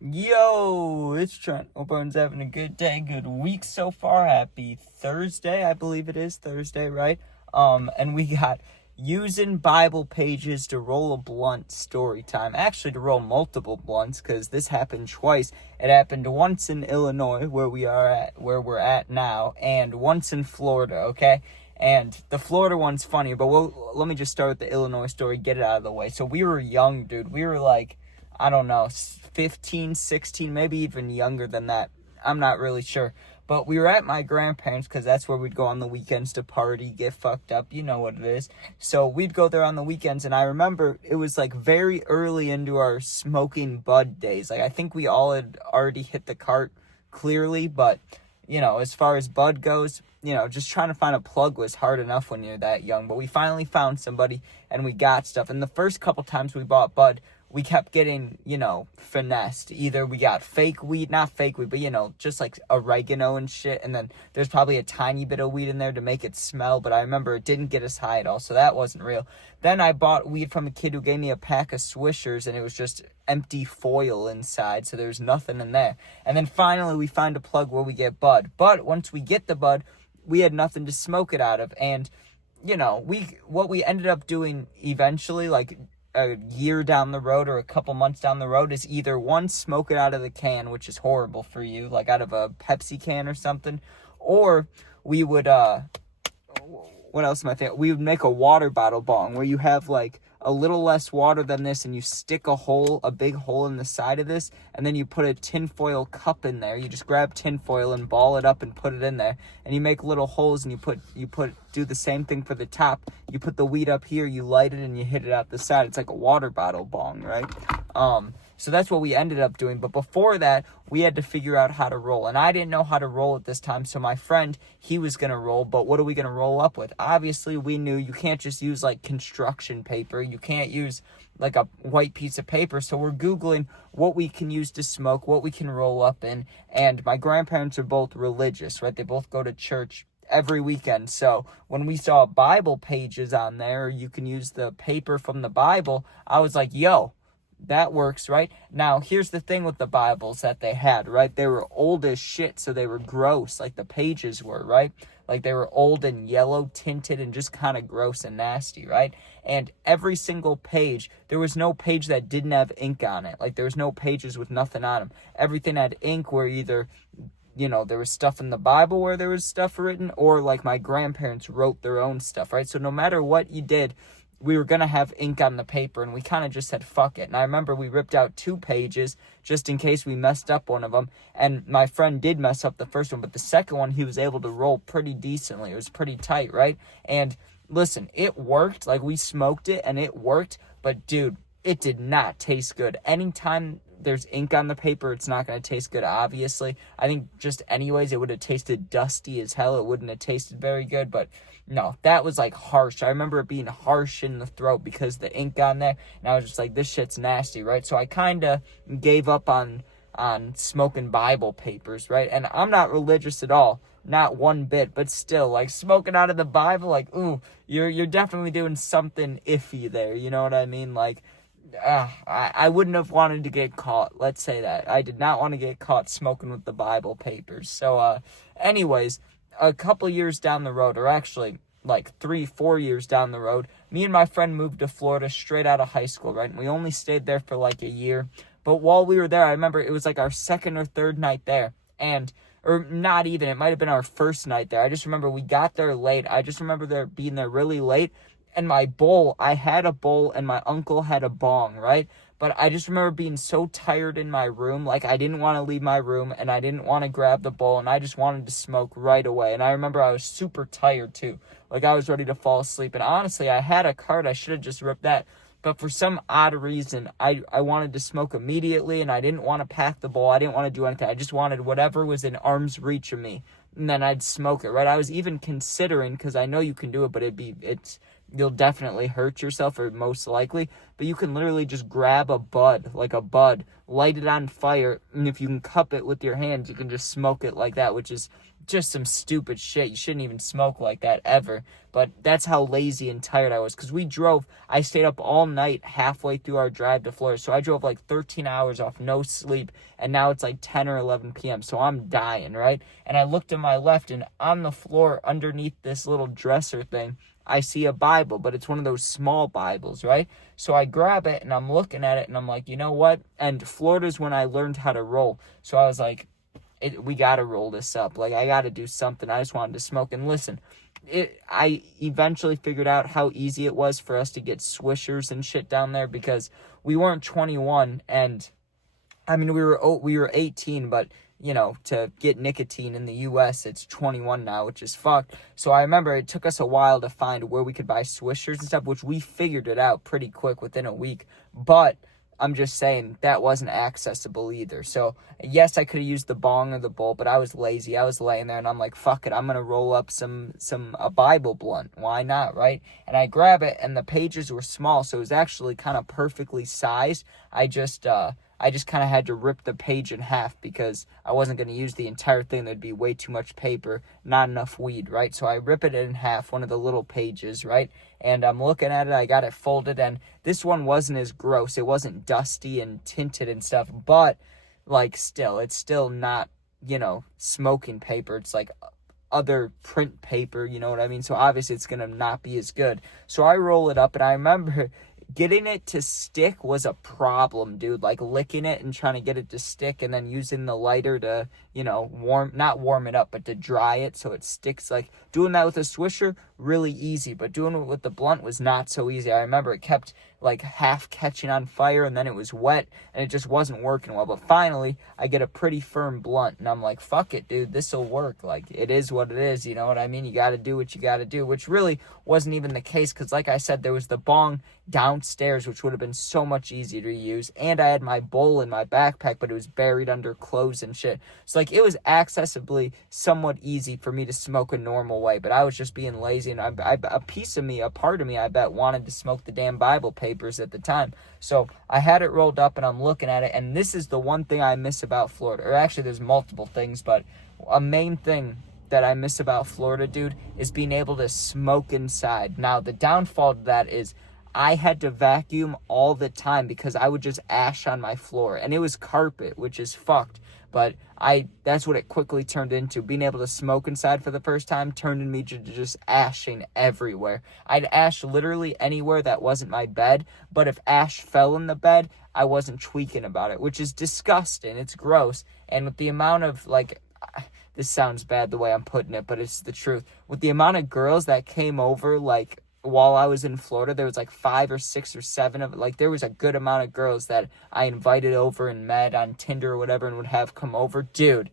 Yo, it's Trent. Hope everyone's having a good day, good week so far. Happy Thursday, I believe it is Thursday, right? And we got using Bible pages to roll a blunt story time. Actually, to roll multiple blunts, because this happened twice. It happened once in Illinois, where we're at now, and once in Florida. Okay. And the Florida one's funny, but let me just start with the Illinois story, get it out of the way. So we were young, dude. We were like, I don't know, 15, 16, maybe even younger than that. I'm not really sure. But we were at my grandparents' because that's where we'd go on the weekends to party, get fucked up. You know what it is. So we'd go there on the weekends. And I remember it was like very early into our smoking bud days. Like I think we all had already hit the cart clearly. But, as far as bud goes, just trying to find a plug was hard enough when you're that young. But we finally found somebody and we got stuff. And the first couple times we bought bud, we kept getting, finessed. Either we got fake weed, not fake weed, but, just like oregano and shit. And then there's probably a tiny bit of weed in there to make it smell. But I remember it didn't get us high at all. So that wasn't real. Then I bought weed from a kid who gave me a pack of Swishers and it was just empty foil inside. So there's nothing in there. And then finally we find a plug where we get bud. But once we get the bud, we had nothing to smoke it out of. And, what we ended up doing eventually, like a year down the road or a couple months down the road, is either one, smoke it out of the can, which is horrible for you, like out of a Pepsi can or something, or we would what else am I thinking? We would make a water bottle bong where you have like a little less water than this and you stick a big hole in the side of this, and then you put a tinfoil cup in there. You just grab tinfoil and ball it up and put it in there, and you make little holes and do the same thing for the top. You put the weed up here, you light it, and you hit it out the side. It's like a water bottle bong, right? So that's what we ended up doing. But before that, we had to figure out how to roll. And I didn't know how to roll at this time. So my friend, he was going to roll. But what are we going to roll up with? Obviously, we knew you can't just use like construction paper. You can't use like a white piece of paper. So we're Googling what we can use to smoke, what we can roll up in. And my grandparents are both religious, right? They both go to church every weekend. So when we saw Bible pages on there, you can use the paper from the Bible, I was like, yo, that works, right? Now, here's the thing with the Bibles that they had, right? They were old as shit, so they were gross, like the pages were, right? Like they were old and yellow tinted and just kind of gross and nasty, right? And every single page, there was no page that didn't have ink on it. Like there was no pages with nothing on them. Everything had ink where either there was stuff in the Bible where there was stuff written, or like my grandparents wrote their own stuff, right? So no matter what you did, we were going to have ink on the paper, and we kind of just said, fuck it. And I remember we ripped out 2 pages just in case we messed up one of them. And my friend did mess up the first one, but the second one, he was able to roll pretty decently. It was pretty tight, right? And listen, it worked. Like, we smoked it, and it worked. But, dude, it did not taste good. Anytime there's ink on the paper, it's not going to taste good, obviously. I think just anyways, it would have tasted dusty as hell. It wouldn't have tasted very good, but no, that was like harsh. I remember it being harsh in the throat because the ink on there, and I was just like, this shit's nasty, right? So I kind of gave up on smoking Bible papers, right? And I'm not religious at all, not one bit, but still, like, smoking out of the Bible, like, ooh, you're definitely doing something iffy there, you know what I mean? Like, I wouldn't have wanted to get caught. Let's say that. I did not want to get caught smoking with the Bible papers. So, anyways, a couple years down the road, or actually like 3-4 years down the road, me and my friend moved to Florida straight out of high school, right? And we only stayed there for like a year. But while we were there, I remember it was like our second or third night there. Or not even, it might have been our first night there. I just remember we got there late. I just remember being there really late. And I had a bowl and my uncle had a bong, right? But I just remember being so tired in my room, like I didn't want to leave my room and I didn't want to grab the bowl and I just wanted to smoke right away. And I remember I was super tired too. Like I was ready to fall asleep. And honestly, I had a card. I should have just ripped that. But for some odd reason, I wanted to smoke immediately and I didn't want to pack the bowl. I didn't want to do anything. I just wanted whatever was in arm's reach of me. And then I'd smoke it, right? I was even considering, because I know you can do it, but you'll definitely hurt yourself, or most likely. But you can literally just grab a bud, light it on fire, and if you can cup it with your hands, you can just smoke it like that, which is just some stupid shit. You shouldn't even smoke like that ever. But that's how lazy and tired I was. Because I stayed up all night halfway through our drive to Florida. So I drove like 13 hours off, no sleep. And now it's like 10 or 11 p.m. So I'm dying, right? And I looked to my left, and on the floor underneath this little dresser thing, I see a Bible, but it's one of those small Bibles, right? So I grab it, and I'm looking at it, and I'm like, you know what? And Florida's when I learned how to roll. So I was like, we got to roll this up. Like, I got to do something. I just wanted to smoke. And listen, I eventually figured out how easy it was for us to get swishers and shit down there, because we weren't 21, and I mean, we were 18, but you know, to get nicotine in the U.S., it's 21 now, which is fucked. So I remember it took us a while to find where we could buy swishers and stuff, which we figured it out pretty quick within a week. But I'm just saying that wasn't accessible either. So yes, I could have used the bong or the bowl, but I was lazy. I was laying there, and I'm like, fuck it, I'm gonna roll up a Bible blunt. Why not, right? And I grab it, and the pages were small, so it was actually kind of perfectly sized. I just kind of had to rip the page in half because I wasn't going to use the entire thing. There'd be way too much paper, not enough weed, right? So I rip it in half, one of the little pages, right? And I'm looking at it. I got it folded, and this one wasn't as gross. It wasn't dusty and tinted and stuff, but like it's still not, you know, smoking paper. It's like other print paper, you know what I mean? So obviously it's going to not be as good. So I roll it up, and I remember getting it to stick was a problem, dude. Like licking it and trying to get it to stick, and then using the lighter to, you know, not warm it up, but to dry it so it sticks. Like doing that with a swisher, really easy, but doing it with the blunt was not so easy. I remember it kept like half catching on fire, and then it was wet, and it just wasn't working well. But finally, I get a pretty firm blunt, and I'm like, fuck it, dude, this'll work. Like, it is what it is, you know what I mean? You gotta do what you gotta do, which really wasn't even the case, because like I said, there was the bong downstairs, which would have been so much easier to use, and I had my bowl in my backpack, but it was buried under clothes and shit. So like, it was accessibly somewhat easy for me to smoke a normal way, but I was just being lazy, and a part of me, I bet, wanted to smoke the damn Bible papers at the time. So I had it rolled up, and I'm looking at it, and this is the one thing I miss about Florida. Or actually, there's multiple things, but a main thing that I miss about Florida, dude, is being able to smoke inside. Now, the downfall to that is I had to vacuum all the time because I would just ash on my floor, and it was carpet, which is fucked. But that's what it quickly turned into. Being able to smoke inside for the first time turned into me just ashing everywhere. I'd ash literally anywhere that wasn't my bed, but if ash fell in the bed, I wasn't tweaking about it, which is disgusting. It's gross. And with the amount of, like, this sounds bad the way I'm putting it, but it's the truth. With the amount of girls that came over, like, while I was in Florida, there was like 5 or 6 or 7 of it. Like, there was a good amount of girls that I invited over and met on Tinder or whatever and would have come over. Dude,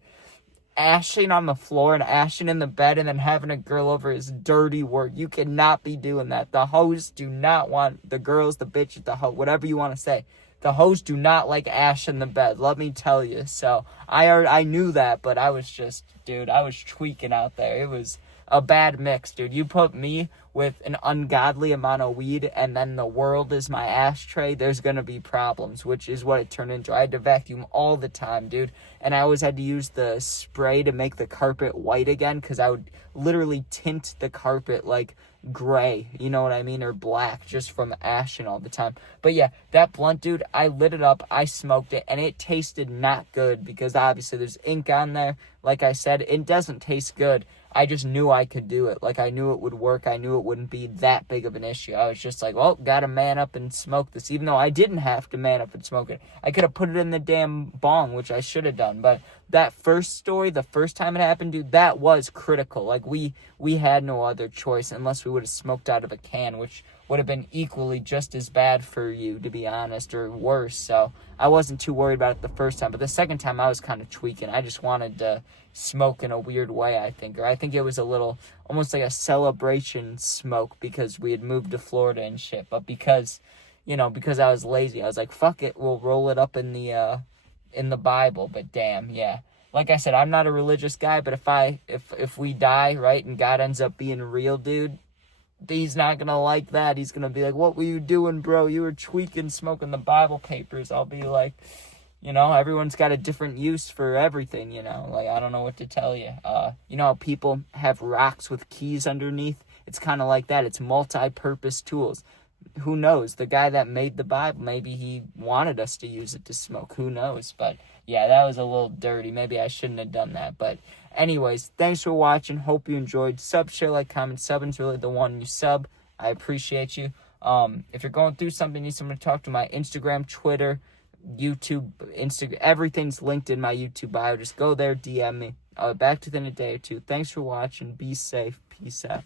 ashing on the floor and ashing in the bed and then having a girl over is dirty work. You cannot be doing that. The hoes do not want, the girls, the bitches, the hoe, whatever you want to say. The hoes do not like ash in the bed, let me tell you. So I knew that, but I was just, dude, I was tweaking out there. It was a bad mix, dude. You put me with an ungodly amount of weed, and then the world is my ashtray, there's gonna be problems, which is what it turned into. I had to vacuum all the time, dude, and I always had to use the spray to make the carpet white again, because I would literally tint the carpet like gray, you know what I mean, or black, just from ashing all the time. But yeah, that blunt, dude, I lit it up, I smoked it, and it tasted not good, because obviously there's ink on there. Like I said, it doesn't taste good. I just knew I could do it. Like, I knew it would work. I knew it wouldn't be that big of an issue. I was just like, well, gotta man up and smoke this, even though I didn't have to man up and smoke it. I could have put it in the damn bong, which I should have done. But that first story, the first time it happened, dude, that was critical. Like, we had no other choice unless we would have smoked out of a can, which would have been equally just as bad for you, to be honest, or worse. So I wasn't too worried about it the first time. But the second time, I was kind of tweaking. I just wanted to smoke in a weird way, I think. Or I think it was a little, almost like a celebration smoke, because we had moved to Florida and shit. But because I was lazy, I was like, fuck it, we'll roll it up in the Bible. But damn, yeah. Like I said, I'm not a religious guy, but if we die, right, and God ends up being real, dude, he's not gonna like that. He's gonna be like, what were you doing, bro? You were tweaking, smoking the Bible papers. I'll be like, You know, everyone's got a different use for everything, you know. Like, I don't know what to tell you. You know how people have rocks with keys underneath? It's kind of like that. It's multi-purpose tools. Who knows? The guy that made the Bible, maybe he wanted us to use it to smoke. Who knows? But yeah, that was a little dirty. Maybe I shouldn't have done that. But anyways, thanks for watching. Hope you enjoyed. Sub, share, like, comment. Subbing's really the one you sub. I appreciate you. If you're going through something, need someone to talk to, my Instagram, Twitter, YouTube, Instagram, everything's linked in my YouTube bio. Just go there, DM me. Back to within a day or two. Thanks for watching. Be safe. Peace out.